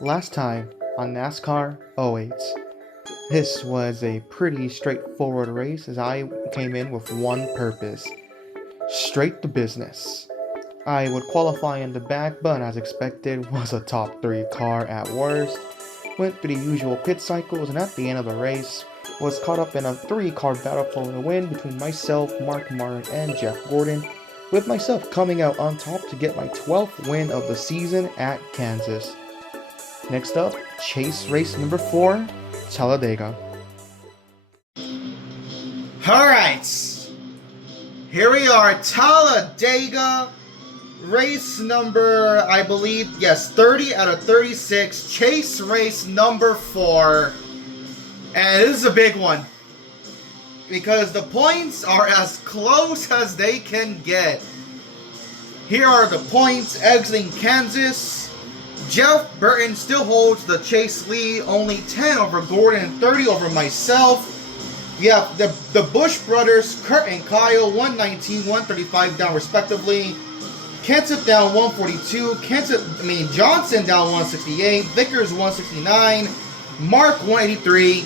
Last time on NASCAR '08, this was a pretty straightforward race as I came in with one purpose: straight to business. I would qualify in the back, but as expected, was a top 3 car at worst. Went through the usual pit cycles, and at the end of the race, was caught up in a 3-car battle for the win between myself, Mark Martin, and Jeff Gordon, with myself coming out on top to get my 12th win of the season at Kansas. Next up, chase race number 4, Talladega. Alright, here we are, Talladega, race number, I believe, yes, 30 out of 36, chase race number 4, and this is a big one, because the points are as close as they can get. Here are the points exiting Kansas. Jeff Burton still holds the chase lead, only 10 over Gordon and 30 over myself. You have the Bush brothers, Kurt and Kyle, 119, 135 down respectively. Kenseth down 142, Johnson down 168, Vickers 169, Mark 183.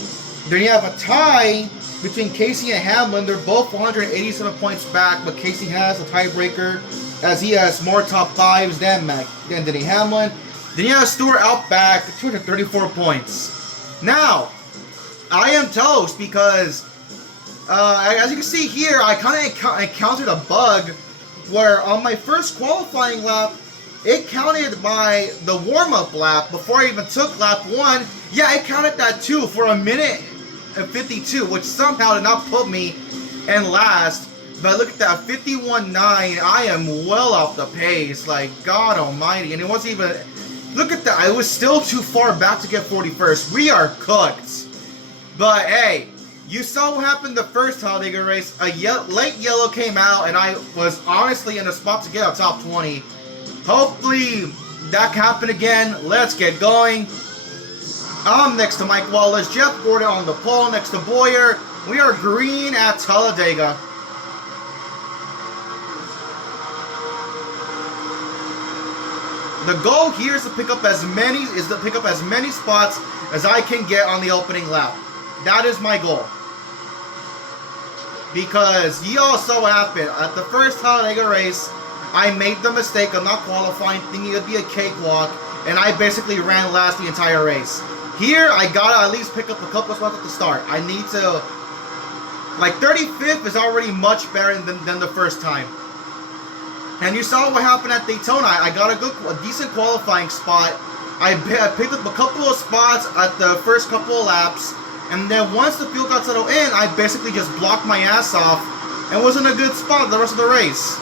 Then you have a tie between Casey and Hamlin. They're both 187 points back, but Casey has a tiebreaker as he has more top 5s than Denny Hamlin. Then you have Stewart out back, 234 points. Now, I am toast because, as you can see here, I kind of encountered a bug where on my first qualifying lap, it counted the warm-up lap before I even took lap 1. Yeah, it counted that too for a minute and 52, which somehow did not put me in last. But look at that, 51.9. I am well off the pace, like God almighty. And it wasn't even... Look at that, I was still too far back to get 41st. We are cooked. But hey, you saw what happened the first Talladega race. A late yellow came out, and I was honestly in a spot to get a top 20. Hopefully, that can happen again. Let's get going. I'm next to Mike Wallace, Jeff Gordon on the pole, next to Boyer. We are green at Talladega. The goal here is to pick up as many spots as I can get on the opening lap. That is my goal. Because you all saw what happened at the first Talladega race. I made the mistake of not qualifying, thinking it'd be a cakewalk, and I basically ran last the entire race. Here, I gotta at least pick up a couple spots at the start. I need to, like 35th is already much better than the first time. And you saw what happened at Daytona. I got a decent qualifying spot. I picked up a couple of spots at the first couple of laps. And then once the field got settled in, I basically just blocked my ass off and was in a good spot the rest of the race.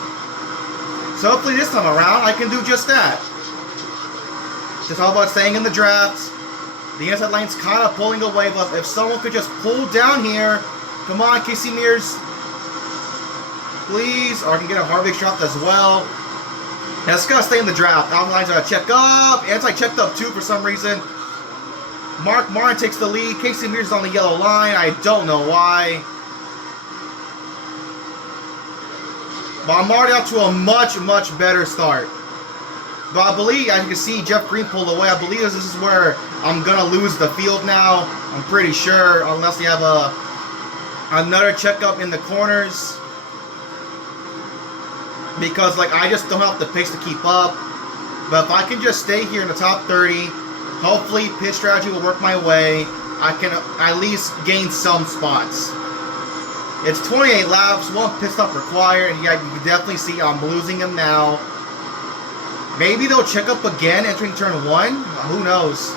So hopefully this time around, I can do just that. Just all about staying in the draft. The inside lane's kind of pulling away, but if someone could just pull down here. Come on, Casey Mears. Please, or I can get a Harvick draft as well. Yeah, it's gotta stay in the draft. Outlines gotta check up. Anti-checked up too for some reason. Mark Martin takes the lead. Casey Mears is on the yellow line. I don't know why. But I'm already up to a much better start. But I believe, as you can see, Jeff Green pulled away. I believe this is where I'm gonna lose the field now. I'm pretty sure, unless they have another checkup in the corners. Because, like, I just don't have the pace to keep up. But if I can just stay here in the top 30, hopefully pit strategy will work my way. I can at least gain some spots. It's 28 laps, 1 pit stop required, and yeah, you can definitely see I'm losing him now. Maybe they'll check up again entering turn 1. Who knows?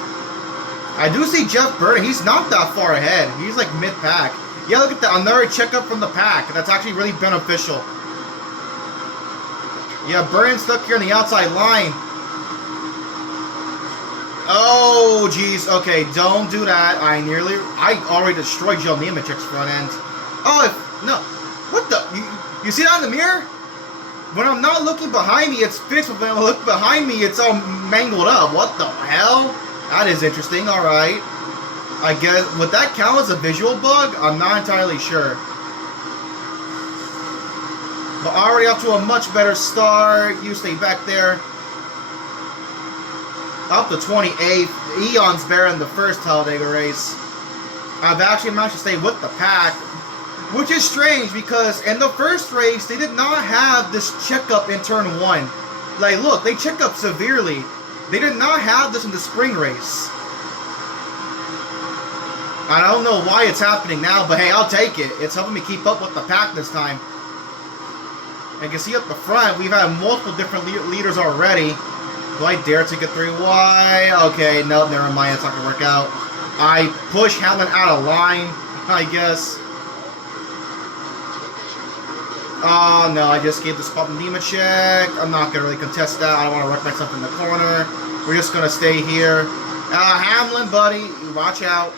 I do see Jeff Burton. He's not that far ahead. He's like mid-pack. Yeah, look at that. Another checkup from the pack. That's actually really beneficial. Yeah, Burton stuck here on the outside line. Oh, jeez. Okay, don't do that. I already destroyed Joe Nemechek's front end. Oh, no. What the? You see that in the mirror? When I'm not looking behind me, it's fixed. But when I look behind me, it's all mangled up. What the hell? That is interesting. All right. I guess, would that count as a visual bug? I'm not entirely sure. But already off to a much better start. You stay back there. Up to 28th. Eon's better in the first Talladega race. I've actually managed to stay with the pack, which is strange because in the first race, they did not have this checkup in turn 1. Like, look, they check up severely. They did not have this in the spring race. I don't know why it's happening now, but hey, I'll take it. It's helping me keep up with the pack this time. And you can see up the front, we've had multiple different leaders already. Do I dare take a 3Y? Okay, no, never mind. It's not going to work out. I push Hamlin out of line, I guess. Oh, no, I just gave the spot from Nemechek. I'm not going to really contest that. I don't want to wreck myself in the corner. We're just going to stay here. Hamlin, buddy, watch out.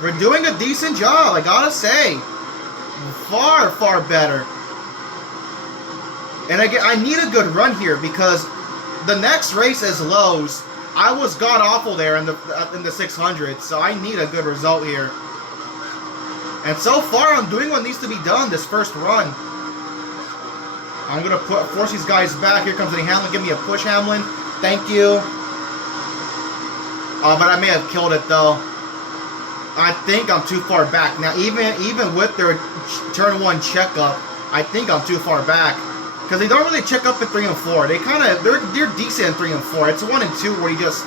We're doing a decent job, I gotta say. Far, far better. And again, I need a good run here because the next race is Lowe's. I was god-awful there in the 600s, so I need a good result here. And so far, I'm doing what needs to be done this first run. I'm going to force these guys back. Here comes the Hamlin. Give me a push, Hamlin. Thank you. Oh, but I may have killed it, though. I think I'm too far back. Now, even with their turn 1 checkup, I think I'm too far back. Because they don't really check up in 3 and 4. They're decent in 3 and 4. It's 1 and 2 where you just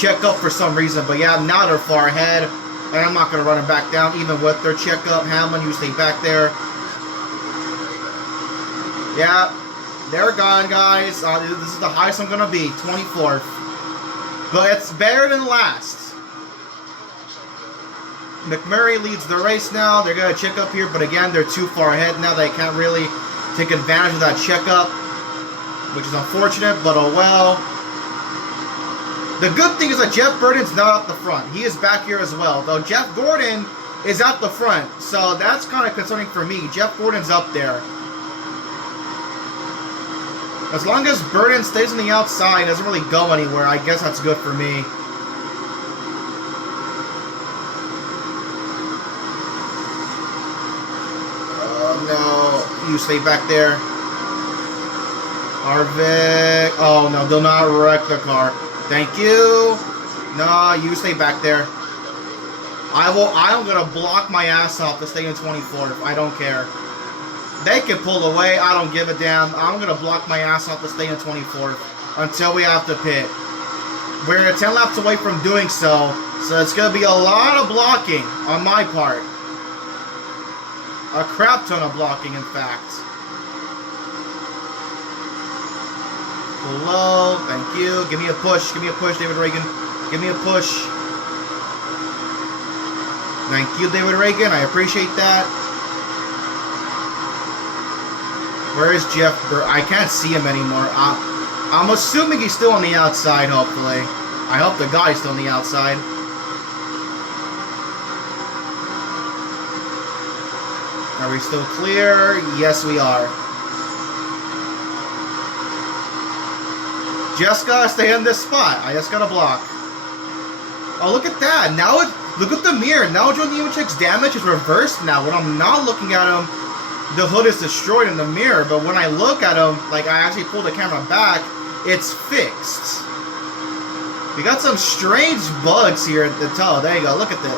check up for some reason. But yeah, now they're far ahead. And I'm not going to run them back down, even with their checkup. Hamlin, you stay back there. Yeah, they're gone, guys. This is the highest I'm going to be, 24th. But it's better than last. McMurray leads the race now. They're going to check up here, but again, they're too far ahead now. They can't really take advantage of that checkup, which is unfortunate, but oh well. The good thing is that Jeff Burton's not up the front. He is back here as well, though Jeff Gordon is out the front, so that's kind of concerning for me. Jeff Gordon's up there. As long as Burton stays on the outside, doesn't really go anywhere, I guess that's good for me. You stay back there. Harvick. Oh, no. Do not wreck the car. Thank you. No, you stay back there. I'm going to block my ass off to stay in 24th. I don't care. They can pull away. I don't give a damn. I'm going to block my ass off to stay in 24th until we have to pit. We're 10 laps away from doing so it's going to be a lot of blocking on my part. A crap ton of blocking, in fact. Hello, thank you. Give me a push, David Reagan. Give me a push. Thank you, David Reagan. I appreciate that. Where is Jeff Burton? I can't see him anymore. I'm assuming he's still on the outside, hopefully. I hope the guy's still on the outside. Are we still clear? Yes, we are. Just gotta stay in this spot. I just gotta block. Oh, look at that. Now look at the mirror. Now Joe Nemechek's damage is reversed now. When I'm not looking at him, the hood is destroyed in the mirror. But when I look at him, like I actually pull the camera back, it's fixed. We got some strange bugs here at the toe. There you go. Look at that.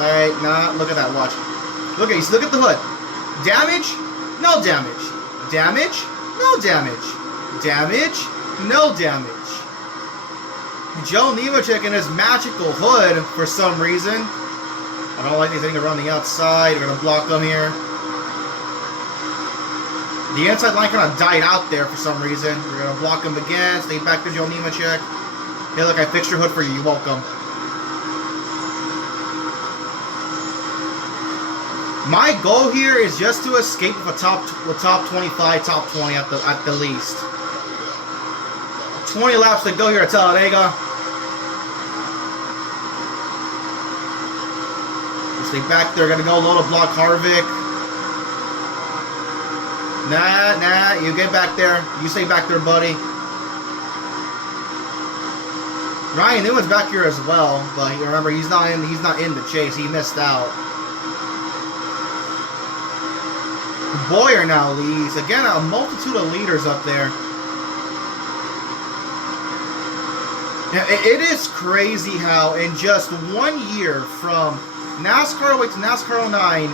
Alright, nah, look at that. Watch. Look at the hood. Damage? No damage. Damage? No damage. Damage? No damage. Joe Nemechek and his magical hood, for some reason. I don't like anything around the outside. We're going to block them here. The inside line kind of died out there for some reason. We're going to block him again. Stay back to Joe Nemechek. Hey, look, I fixed your hood for you. You're welcome. My goal here is just to escape with a top 25, top 20 at the least. 20 laps to go here at Talladega. Stay back there. Gonna go low to block Harvick. Nah, you get back there. You stay back there, buddy. Ryan Newman's back here as well, but remember he's not in the chase. He missed out. Boyer now leads. Again, a multitude of leaders up there. Yeah, it is crazy how in just 1 year from NASCAR 08 to NASCAR 09,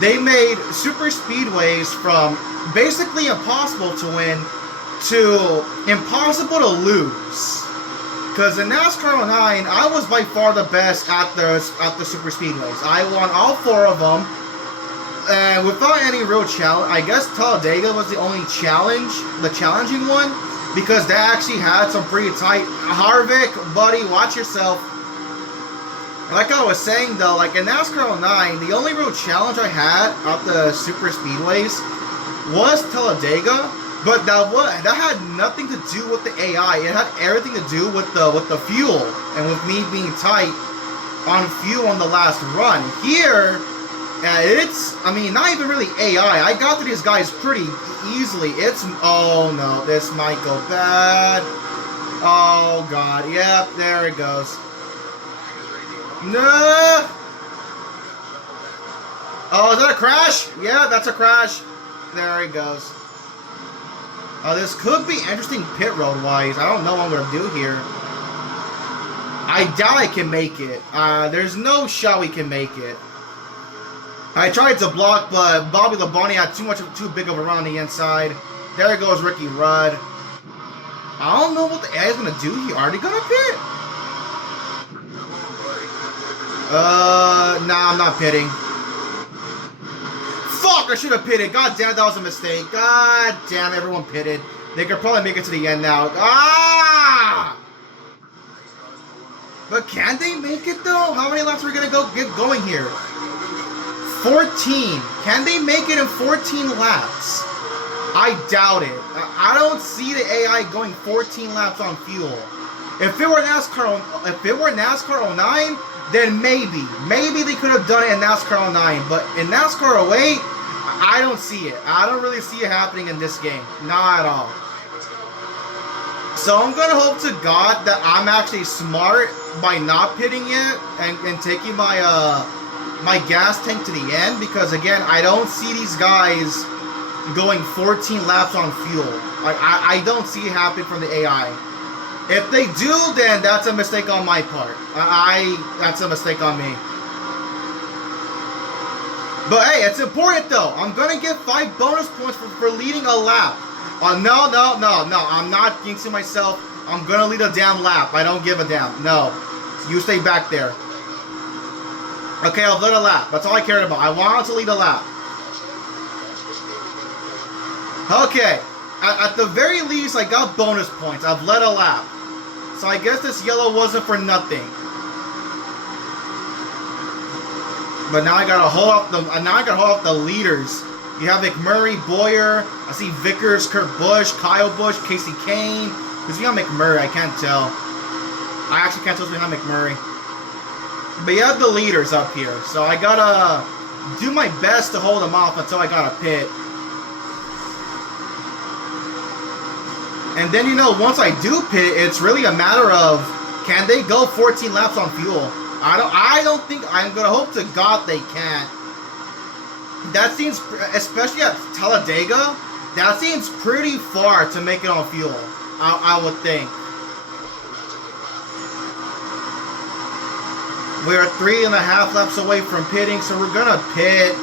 they made super speedways from basically impossible to win to impossible to lose. Because in NASCAR 09, I was by far the best at the super speedways. I won all 4 of them, and without any real challenge. I guess Talladega was the only the challenging one, because that actually had some pretty tight. Harvick, buddy, watch yourself. Like I was saying though, like in NASCAR 09, the only real challenge I had at the super speedways was Talladega. But that had nothing to do with the AI. It had everything to do with the fuel, and with me being tight on fuel on the last run. Here, I mean, not even really AI. I got to these guys pretty easily. Oh no, this might go bad. Oh god, yep, there it goes. No. Oh, is that a crash? Yeah, that's a crash. There it goes. This could be interesting pit road wise. I don't know what I'm gonna do here. I doubt I can make it. There's no shot we can make it. I tried to block, but Bobby Labonte had too big of a run on the inside. There goes Ricky Rudd. I don't know what the AI is gonna do here. Are they gonna pit? Nah, I'm not pitting. Fuck, I should have pitted. God damn it, that was a mistake. God damn, everyone pitted. They could probably make it to the end now. Ah! But can they make it though? How many laps are we gonna get going here? 14. Can they make it in 14 laps? I doubt it. I don't see the AI going 14 laps on fuel. If it were NASCAR 09, then maybe they could have done it in NASCAR 09. But in NASCAR 08, I don't see it. I don't really see it happening in this game. Not at all. So I'm gonna hope to God that I'm actually smart by not pitting it and taking my my gas tank to the end, because again, I don't see these guys going 14 laps on fuel. Like I don't see it happening from the AI. If they do, then that's a mistake on my part. That's a mistake on me. But hey, it's important though. I'm gonna get 5 bonus points for leading a lap. No, I'm not jinxing myself. I'm gonna lead a damn lap. I don't give a damn. No, you stay back there. Okay, I've led a lap. That's all I cared about. I wanted to lead a lap. Okay, at the very least, I got bonus points. I've led a lap. So I guess this yellow wasn't for nothing. But now I gotta hold off the leaders. You have McMurray, Boyer. I see Vickers, Kurt Busch, Kyle Busch, Casey Kane. Who's behind McMurray? I can't tell. I actually can't tell who's behind McMurray. But you have the leaders up here, so I gotta do my best to hold them off until I gotta pit. And then, you know, once I do pit, it's really a matter of, can they go 14 laps on fuel? I don't think, I'm gonna hope to God they can't. That seems, especially at Talladega, that seems pretty far to make it on fuel, I would think. We're 3.5 laps away from pitting, so we're gonna pit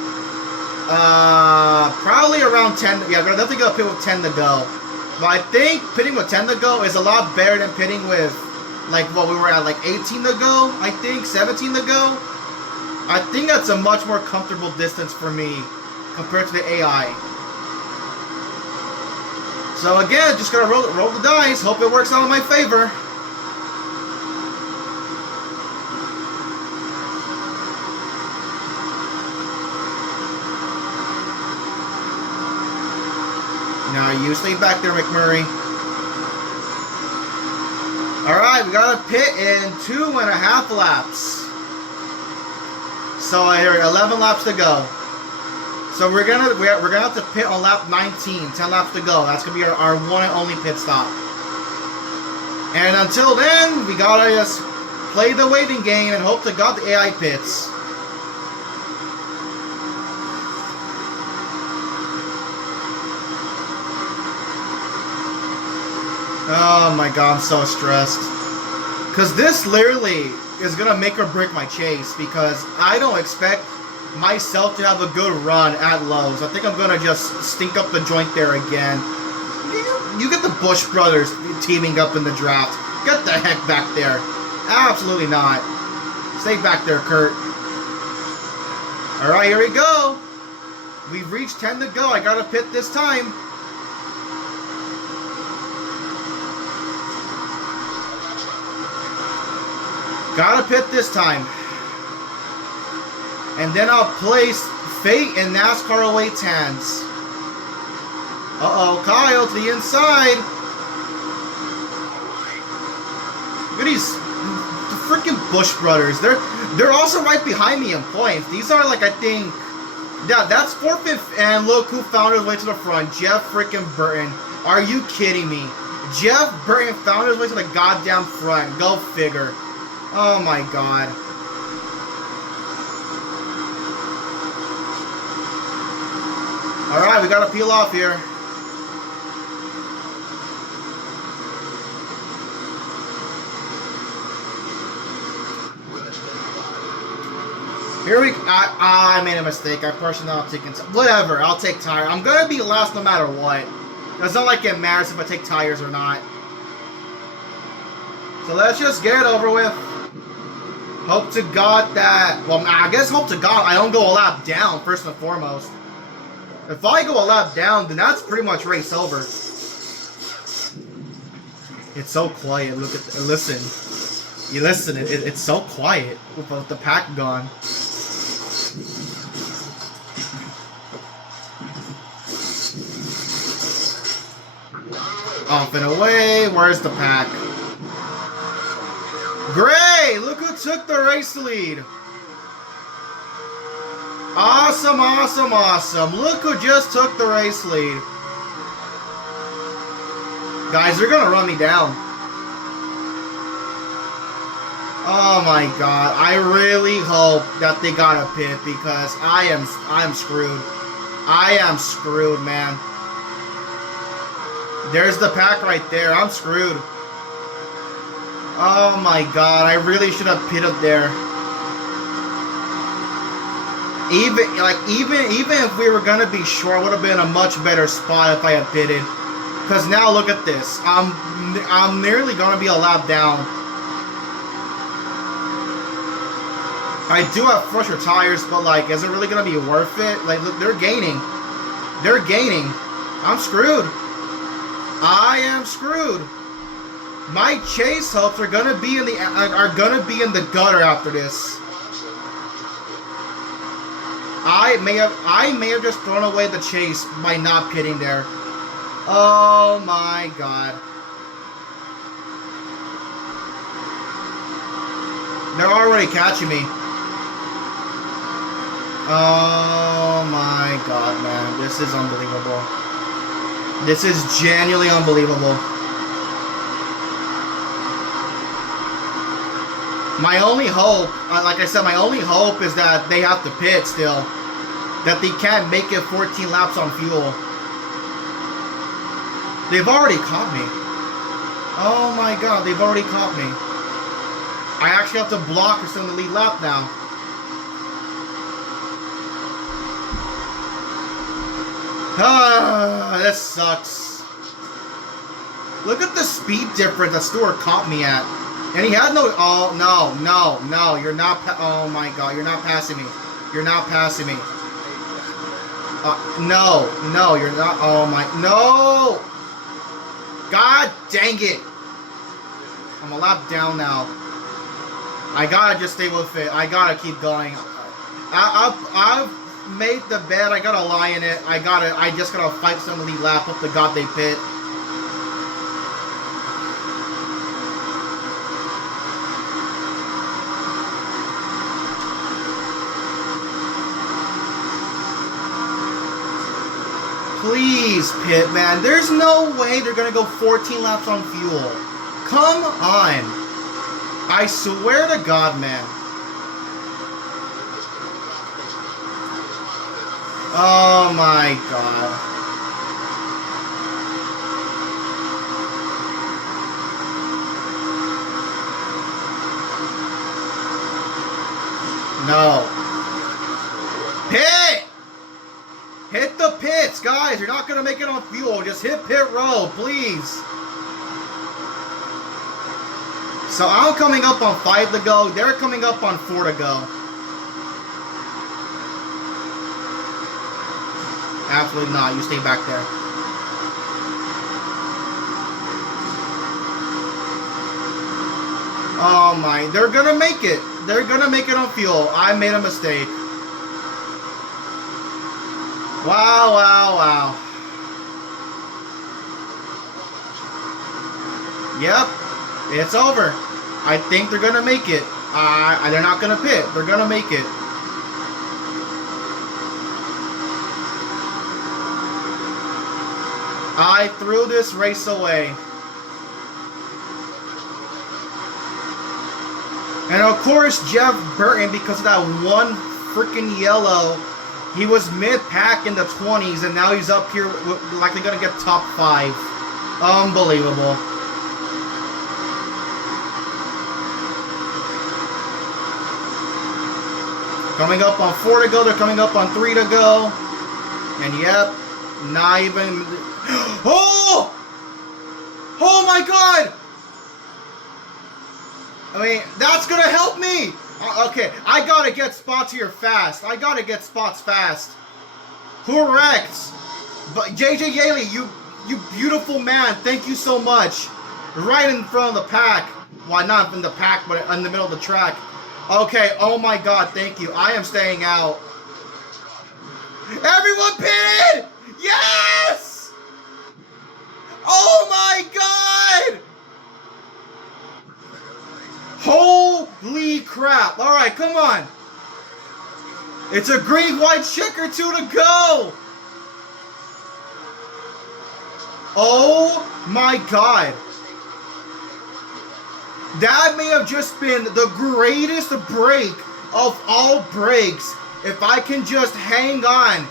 probably around 10. Yeah, we're definitely gonna pit with 10 to go. But I think pitting with 10 to go is a lot better than pitting with, like, what we were at, like 18 to go, I think, 17 to go. I think that's a much more comfortable distance for me compared to the AI. So again, just gotta roll the dice, hope it works out in my favor. Now you stay back there, McMurray. Alright, we got to pit in 2.5 laps. So here, 11 laps to go. So we're gonna have to pit on lap 19, 10 laps to go. That's gonna be our one and only pit stop. And until then, we gotta just play the waiting game and hope to God the AI pits. Oh my God, I'm so stressed. Because this literally is going to make or break my chase, because I don't expect myself to have a good run at Lowe's. I think I'm going to just stink up the joint there again. You get the Bush brothers teaming up in the draft. Get the heck back there. Absolutely not. Stay back there, Kurt. Alright, here we go. We've reached 10 to go. I got to pit this time. Gotta pit this time. And then I'll place fate in NASCAR 08's hands. Uh-oh, Kyle to the inside. Look at these the freaking Bush brothers. They're also right behind me in points. These are like, I think, yeah, that's 4th, 5th, and look who found his way to the front. Jeff freaking Burton. Are you kidding me? Jeff Burton found his way to the goddamn front. Go figure. Oh my god. Alright, we gotta peel off here. Here we I made a mistake. I personally not taking whatever, I'll take tire. I'm gonna be last no matter what. It's not like it matters if I take tires or not. So let's just get it over with. Hope to God that, well, I guess hope to God I don't go a lap down, first and foremost. If I go a lap down, then that's pretty much race over. It's so quiet. Look at, listen. You listen, it's so quiet with the pack gone. Off and away. Where's the pack? Gray! Look who took the race lead. Awesome, awesome, awesome. Look who just took the race lead. Guys, they're gonna run me down. Oh my god. I really hope that they got a pit, because I'm screwed. I am screwed, man. There's the pack right there. I'm screwed. Oh my god, I really should have pitted there. Even if we were gonna be short, I would have been in a much better spot if I had pitted. Cause now look at this. I'm nearly gonna be a lap down. I do have fresher tires, but like, is it really gonna be worth it? Like, look, they're gaining. They're gaining. I'm screwed. I am screwed. My chase hopes are gonna be in the gutter after this. I may have just thrown away the chase by not pitting there. Oh my god. They're already catching me. Oh my god, man. This is unbelievable. This is genuinely unbelievable. My only hope, like I said, my only hope is that they have to pit still. That they can't make it 14 laps on fuel. They've already caught me. Oh my god, they've already caught me. I actually have to block or send the lead lap now. Ah, this sucks. Look at the speed difference that Stewart caught me at. And he had no, oh, no, you're not, oh my god, you're not passing me. You're not passing me. No, you're not, oh my, no! God dang it! I'm a lap down now. I gotta just stay with it. I gotta keep going. I've made the bet. I gotta lie in it. I just gotta fight some of the lap up the god they pit. Please, pit, man. There's no way they're gonna go 14 laps on fuel. Come on. I swear to God, man. Oh my god. No. Pit! Hit the pits, guys. You're not going to make it on fuel. Just hit pit row, please. So I'm coming up on 5 to go. They're coming up on 4 to go. Absolutely not. You stay back there. Oh my. They're going to make it. They're going to make it on fuel. I made a mistake. Wow, wow, wow. Yep, it's over. I think they're gonna make it. They're not gonna pit. They're gonna make it. I threw this race away. And of course, Jeff Burton, because of that one freaking yellow, he was mid-pack in the 20s, and now he's up here likely going to get top 5. Unbelievable. Coming up on 4 to go. They're coming up on 3 to go. And yep, not even... Oh! Oh my god! I mean, that's going to help me! Okay, I gotta get spots here fast. I gotta get spots fast. Correct. But JJ Yaley, you beautiful man. Thank you so much. Right in front of the pack. Well, not in the pack, but in the middle of the track. Okay, oh my god, thank you. I am staying out. Everyone pitted! Yes! Oh my god! Holy crap. Alright, come on. It's a green, white checker, 2 to go. Oh my god. That may have just been the greatest break of all breaks. If I can just hang on.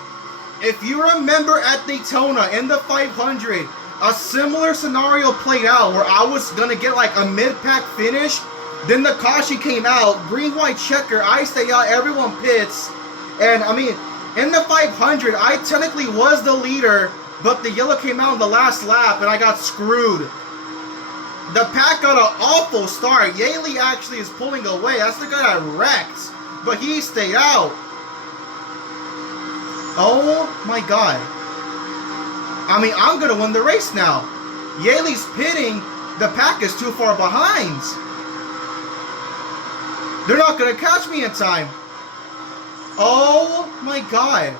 If you remember at Daytona in the 500, a similar scenario played out where I was going to get like a mid-pack finish. Then the caution came out, green, white checker, I stay out, everyone pits. And, I mean, in the 500, I technically was the leader, but the yellow came out in the last lap, and I got screwed. The pack got an awful start. Yaley actually is pulling away. That's the guy that wrecked, but he stayed out. Oh, my God. I mean, I'm going to win the race now. Yaley's pitting. The pack is too far behind. They're not going to catch me in time. Oh my god.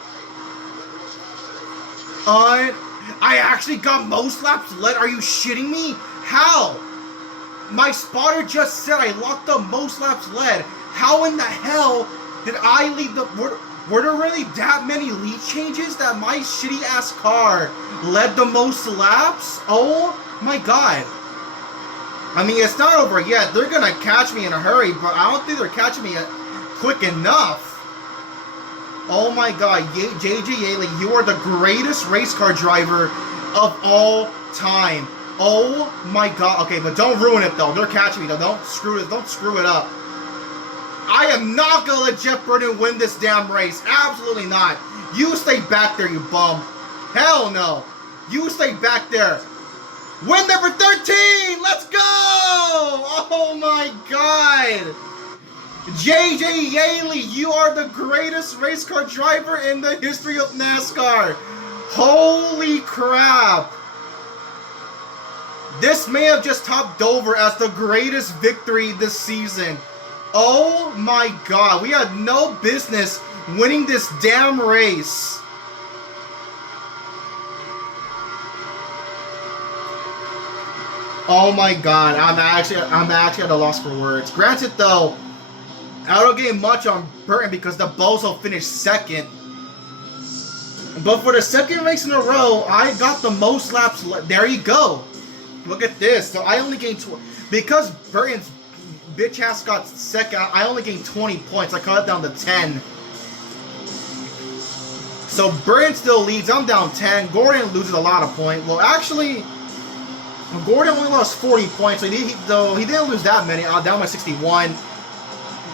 I actually got most laps led. Are you shitting me? How? My spotter just said I locked up most laps led. How in the hell did I lead the... Were there really that many lead changes that my shitty ass car led the most laps? Oh my god. I mean, it's not over yet. They're going to catch me in a hurry, but I don't think they're catching me quick enough. Oh my god, JJ Yaley, you are the greatest race car driver of all time. Oh my god. Okay, but don't ruin it though. They're catching me though. Don't screw it up. I am not going to let Jeff Burton win this damn race. Absolutely not. You stay back there, you bum. Hell no. You stay back there. Win number 13! Let's go! Oh my god! JJ Yaley, you are the greatest race car driver in the history of NASCAR. Holy crap. This may have just topped over as the greatest victory this season. Oh my god, we had no business winning this damn race. Oh my god, I'm actually at a loss for words. Granted though, I don't get much on Burton because the Bozo finished second. But for the second race in a row, I got the most laps. There you go. Look at this. So I only gained because Burton's bitch ass got second. I only gained 20 points. I cut it down to 10. So Burton still leads. I'm down 10. Gordon loses a lot of points. Well, actually, Gordon only lost 40 points. So he didn't lose that many. Down by 61.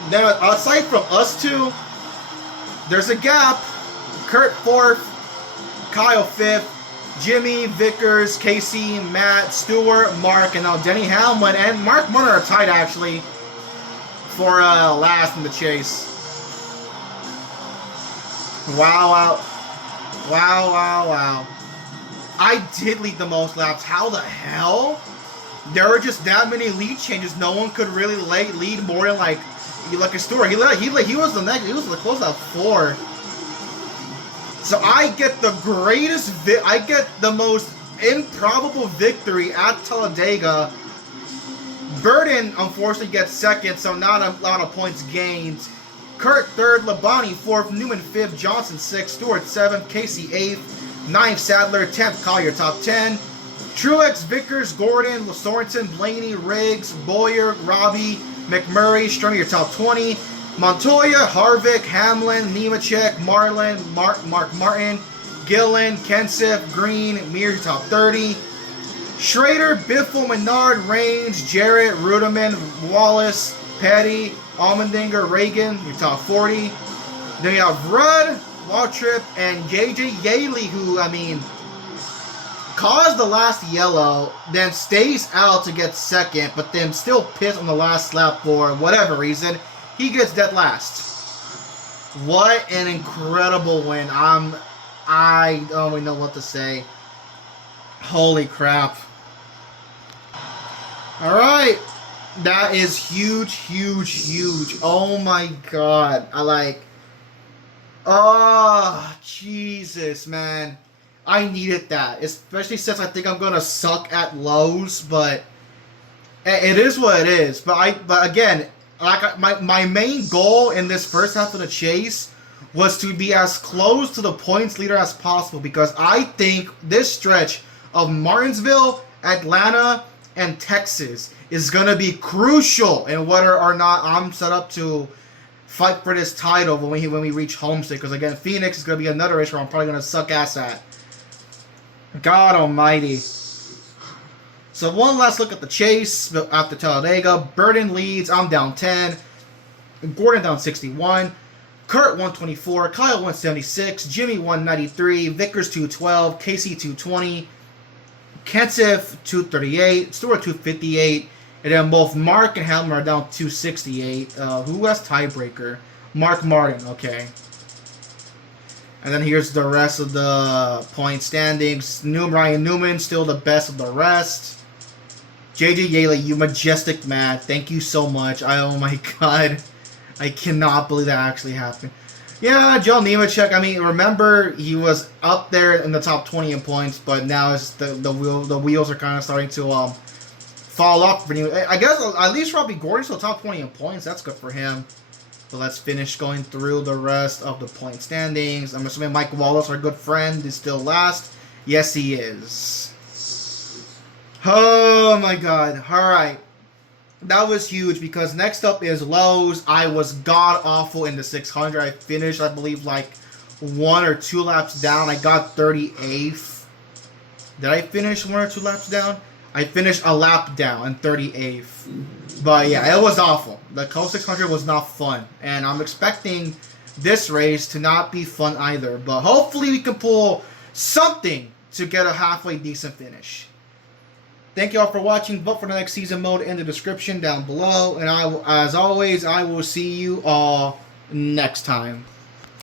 Now, aside from us two, there's a gap. Kurt 4th, Kyle 5th, Jimmy, Vickers, Casey, Matt, Stewart, Mark, and now Denny Hamlin and Mark Munner are tied actually for last in the chase. Wow. I did lead the most laps. How the hell? There were just that many lead changes. No one could really lead more than like a Stewart. He was the next. He was the close at 4. So I get the greatest. I get the most improbable victory at Talladega. Burden unfortunately gets second, so not a lot of points gained. Kurt 3rd, Labonte 4th, Newman 5th, Johnson 6th, Stewart 7th, Casey 8th, 9th Sadler, 10th Collier, top 10. Truex, Vickers, Gordon, Sorensen, Blaney, Riggs, Boyer, Robbie, McMurray, Stringer, your top 20. Montoya, Harvick, Hamlin, Nemechek, Marlin, Mark Martin, Gillen, Kenseth, Green, Mears, top 30. Schrader, Biffle, Menard, Range, Jarrett, Ruderman, Wallace, Petty, Allmendinger, Reagan, your top 40. Then you have Rudd, Waltrip, and JJ Yaley, who, I mean, caused the last yellow, then stays out to get second, but then still pissed on the last lap for whatever reason. He gets dead last. What an incredible win. I don't even know what to say. Holy crap. Alright. That is huge. Oh my god. Oh, Jesus, man. I needed that. Especially since I think I'm going to suck at lows, but it is what it is. But again, my main goal in this first half of the chase was to be as close to the points leader as possible, because I think this stretch of Martinsville, Atlanta, and Texas is going to be crucial in whether or not I'm set up to fight for this title when we reach Homestead. Because again, Phoenix is going to be another race where I'm probably going to suck ass at. God almighty. So one last look at the chase after Talladega. Burden leads. I'm down 10. Gordon down 61. Kurt 124. Kyle 176. Jimmy 193. Vickers 212. Casey 220. Kenseth 238. Stewart 258. And then both Mark and Hamlin are down 268. Who has tiebreaker? Mark Martin. Okay. And then here's the rest of the point standings. Ryan Newman still the best of the rest. JJ Yaley, you majestic man. Thank you so much. Oh my god. I cannot believe that actually happened. Yeah, Joe Nemechek, I mean, remember, he was up there in the top 20 in points, but now it's the wheels are kind of starting to fall off. I guess at least Robbie Gordon's still top 20 in points. That's good for him. But let's finish going through the rest of the point standings. I'm assuming Mike Wallace, our good friend, is still last. Yes, he is. Oh my god. Alright. That was huge, because next up is Lowe's. I was god-awful in the 600. I finished, I believe, like 1 or 2 laps down. I got 38th. Did I finish 1 or 2 laps down? I finished a lap down and 38th. But yeah, it was awful. The Coast 600 was not fun. And I'm expecting this race to not be fun either. But hopefully we can pull something to get a halfway decent finish. Thank you all for watching. Vote for the next season mode in the description down below. And as always, I will see you all next time.